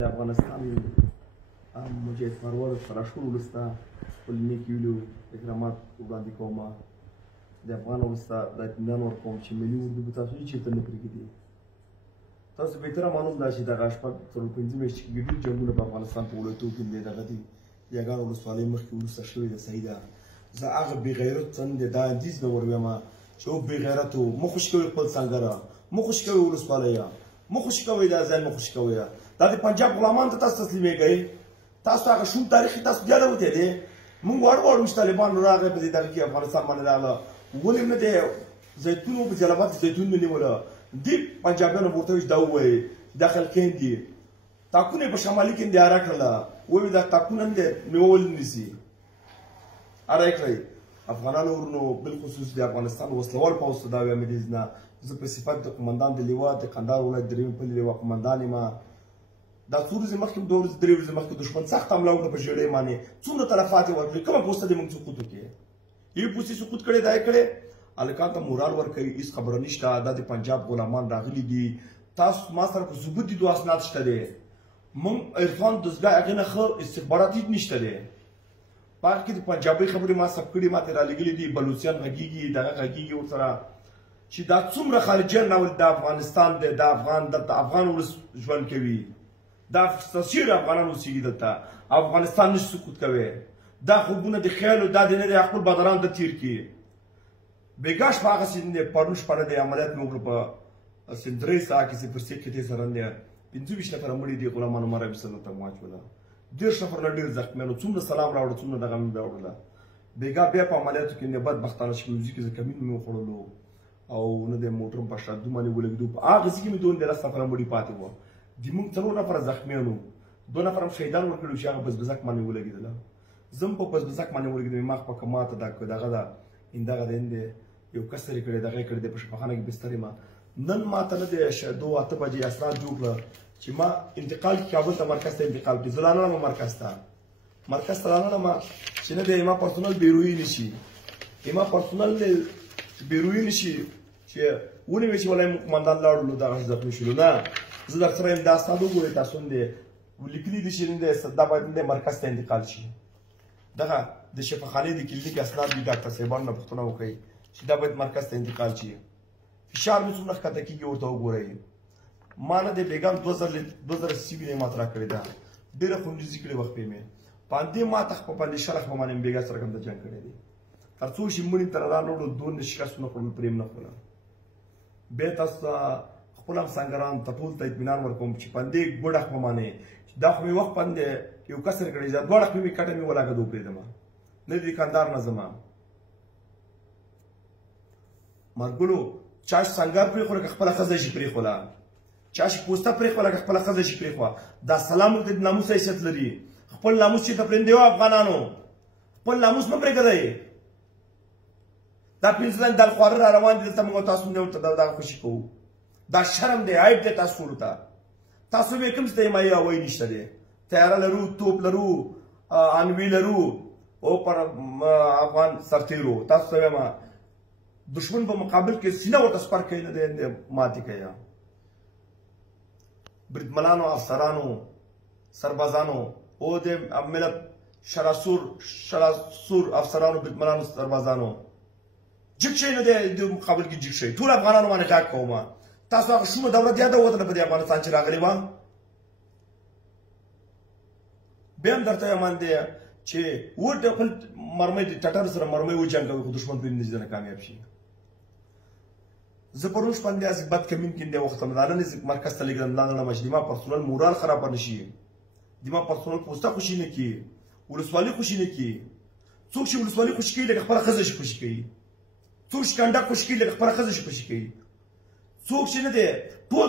د افغانستان مجاهد پرور تراشور وروسته خپل نیک ویلو اکرامات وړاندې کوم. د افغان وروسته دا اطمینان ورکوم چې ملي اردو به تاسو هېڅ چېرته نه پرېږدي. تاسو بهتره معلوم ده چې دغه شپږ څلور پنځه میاشتې کې ډېر جنګونه په افغانستان په ولايتونو کې دی دغه دي یاګانو ولسوالۍ مخکې وروسته شوې ده. صحیح ده. زه هغه بې غیرت څه نه دی دا اندیز نه وروایم چې او بې غیرت و مه خوشي کوئ خپل سنګره، مه خوشي کوئ ولسوالیه، مه خوشي کوئ دا ځای مه خوشي کوئ. دا د پنجاب غلامان ته تاسو تسلیمېږئ. تاسو هغه شوم تاریخ تاسو بیا راوتی دی. موږ واړو چې طالبان راغی په دې دغه کې افغانستان باندې راغله ولې نه دی زیتون په جلال آباد کې زیتون نه نیوله. دې پنجابیانو ورته ویل دا ووایي دا خلقین دي تاکونه په شمالي کې اندیاره کړله ووایي دا تاکونه نه دی میوه ولې نیسي اره یې کړئ. افغانانو ورونو بالخصوص د افغانستان وسلوال پوځ ته دا وایم نه زه په صفت د قمندان د لوا د قندهار ولایت درېیم پلي لوا قمندان یم. دا څو ورځې مخکې دوه ورځې درې ورځې مخکې دښمن سخت حمله وکړه په ژېړۍ باندې څومره تلفات یې ورکړې کومه پوسته دې موږ سقوط وکړې یوې پوستې سقوط کړې دا یې کړې هلکان ته مورال ورکوي هېڅ خبره نشته. دا د پنجاب غلامان راغلي دي تاسو ما سره په ثبوت دي دوه اسناد شته دی موږ عرفان دستګاه هغې نه ښه استخبارات هېڅ نشته دی په هغه کې د پنجابۍ خبرې ما ثبت کړي ما ترې رالېږلي دي بلوچیان غږېږي دغه غږېږي ورسره چې دا څومره خارجیان راولي د افغانستان دی د افغان ولس ژوند کوي دا سیر افغانان اوسېږي دلته افغانستان نشي سقوط کوي. دا خوبونه د خیالو دا دی نه دی خپل بادران ته تیر کړي بېګا شپه هغسې نه دی پرون شپه نه دی عملیات مې وکړو په درې ساعت کې صفر سې کټې سره نه دی 25 نفره مړي دي غلامانو مره بسنو ته واچوله 10 نفر نه ډېر زخمیانو څومره سلام راوړه څومره دغه مې راوړله بېګا بیا په عملیاتو کې نه بدبختانه چې میوزیک زه کمین مې وخوړلو او نه دی موټر په شادو باندې ولګېدو په هغه ځای کې مې 12 نفره مړي پاتې وو د موږ 4 نفره زخمیانو 2 نفر هم شهیدان ورکړي چې هغه بزبزک باندې ولګېدله زه هم په بزبزک باندې ولګېدم ما په کماته دغه ده دغه دی یو کس لرې کړی دغه یې کړی دی په شفاخانه کې بستر یم نن ما ته نه دی 2:08 بجې اسناد جوړ کړه چې ما انتقال کې کابل ته مرکز ته انتقال کړي زه لاړم مرکز ته لاړم چې نه دی ما پرسونل بیرویي نشي ما پرسونل بیرویي نشي چې ونیوي چې ولای قمندان لاړلو دغه زخمي شولو نه زه در سره یم دا اسناد وګورئ تاسو هم دی لیکلي دي چې نه دی دا باید نه مرکز ته انتقال شي. دغه د شفاخانې د کلینیک اسناد دي ډاکټر صاحبانو نه پوښتنه وکړئ چې دا باید مرکز ته انتقال شي. فشار مې څومره ښکته کېږي ورته وګورئ. ما نه دی بېګا 2000 سی وي ماته راکړې ده ډېره خونریزي کړې وخت مې په همدې ما ته په باندې شرخ په باندې مې بېګا سره کوم د جنګ کړی دی تر څو چې مړي ته رانوړو دونه شکستونه خورم پرې نه خورم. بیا تاسو ته خپل همسنګران ته ټول ته اطمینان ورکوم چې په همدې ګوډ اخ په باندې دا خو مې وخت باندې یو کسر کړی دا دواړه خو مې کټه مې ولاګدو پرېږدم نه د کندهار نه ځم مرګلو چا سنګار پرېښوله که خپله ښځه شي پرېښوله چا شي پوسته پرېښوله که خپله ښځه شي پرېښوه دا سلام ورته د ناموس حیثیت لري. خپل ناموس چې ته پرېږدئ افغانانو خپل ناموس مه پرېږدئ. دا پنځه ځله دل خواره را روان دي دلته موږ تاسو نه ورته دغه خوشي کوو دا شرم دی عیب دی تاسو ټولو ته. تاسو به کوم څه ته یمایي هوایي نشته دی تیاره لرو توپ لرو انوي لرو او پر افغان سرتیرو تاسو ته وایم دشمن په مقابل کې سینه ورته سپر کوي نه دی ماتې کوي. بریدمنانو افسرانو سربازانو او د ملت شراسور افسرانو بریدمنانو سربازانو جګ شئ نه دی د مقابل کې جګ شئ ټول افغانانو باندې غږ کوم. تاسو هغه شومه دولت یاده وطنه په دې افغانستان چې راغلې وه بیا هم درته وایم دی چې خپل مرمۍ د ټټر سره مرمۍ وجنګوي خو دښمن پرې نه ځي کامیاب شي. زه پرون شپه همداسې بد کمین کې دی وخت دا نه مرکز ته لېږدم دا نه چې دما پرسونل مورال خرابه نه شي دما پرسونل پوسته خوشي نه کړي ولسوالي خوشي نه کړي. څوک چې ولسوالي خوشي کوي لکه خپله ښځه شي خوشي کوي څوک چې کنډک خوشي کوي لکه خپله ښځه شي خوشي کوي څوک چې نه دی ټول